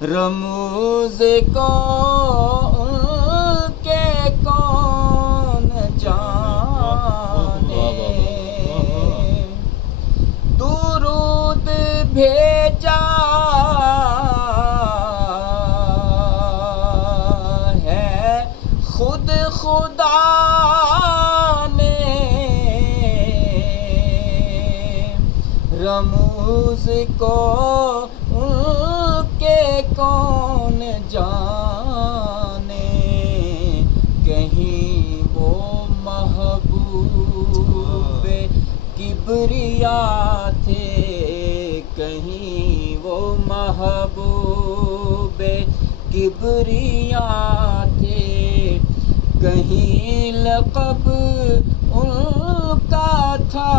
رموز کو ان کے کون جانے، درود بھیجا ہے خود خدا نے، رموز کو ان کے کون جانے، کہیں وہ محبوب کبریا تھے، کہیں وہ محبوب کبریا تھے، کہیں لقب ان کا تھا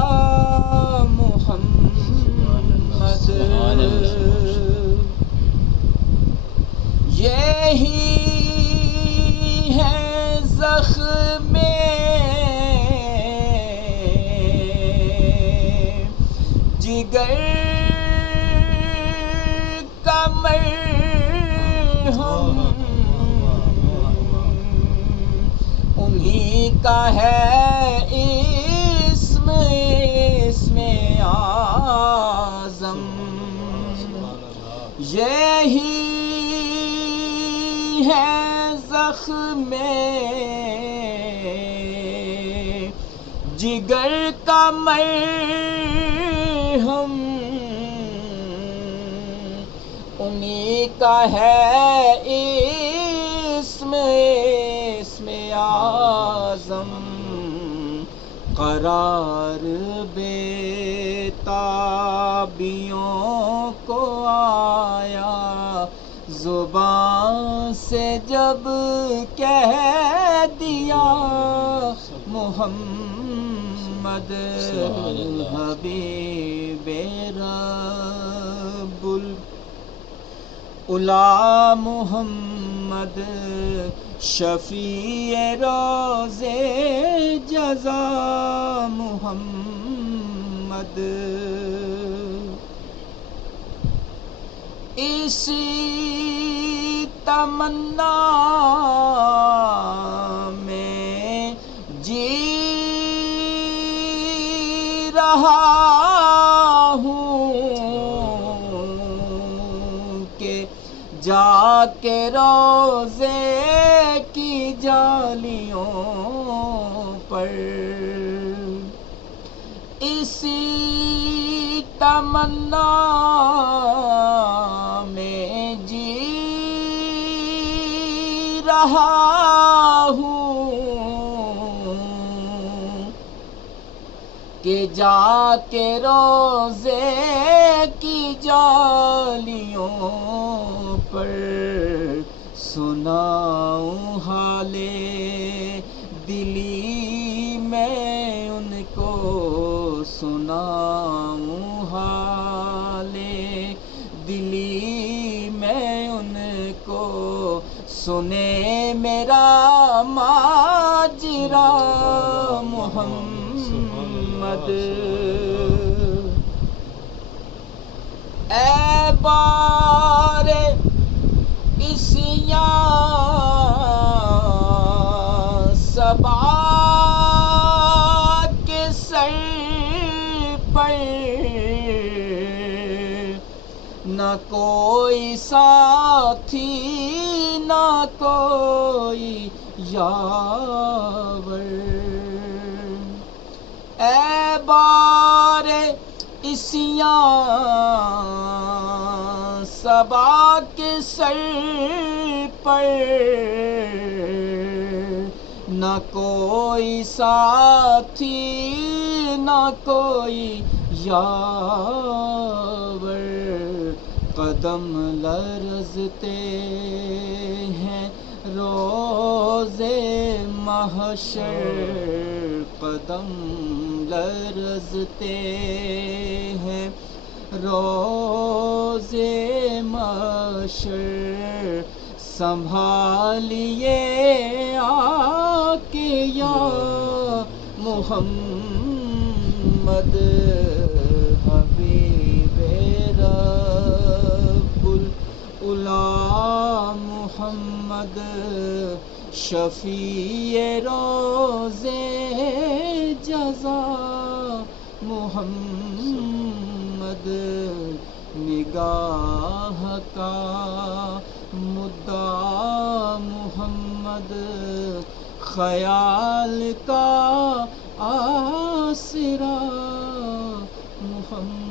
محمد، یہی ہے زخم جگر کا مرہم، انہی کا ہے اسم اعظم، یہی ہے زخم جگر کا مرہم، انہی کا ہے اسم اعظم، قرار بے تابیوں کو آیا زبان سے جب کہہ دیا محمد، حبیب رب العلا محمد، شفیع روز جزا محمد، اسی تمنا میں جی رہا ہوں کہ جا کے روزے کی جالیوں پر، اسی تمنا میں جی رہا ہوں کہ جا کے روزے کی جالیوں پر سناؤں حال دلی میں ان کو، سناؤں حال دلی میں ان کو، سنے میرا ماجرا محمد، اے بار عیسیاں صبا کے سر پر، نہ کوئی ساتھی نہ کوئی یاور، اے بار عیسیاں صبا کے سر پر، نہ کوئی ساتھی نہ کوئی یاور، قدم لرزتے ہیں روزے محشر، قدم لرزتے ہیں روزے محشر، سنبھالیے آ کے یا محمد، حبیب رب اولا محمد شفیع روزے جزا محمد نگاہ کا مدعا محمد خیال کا آسرا محمد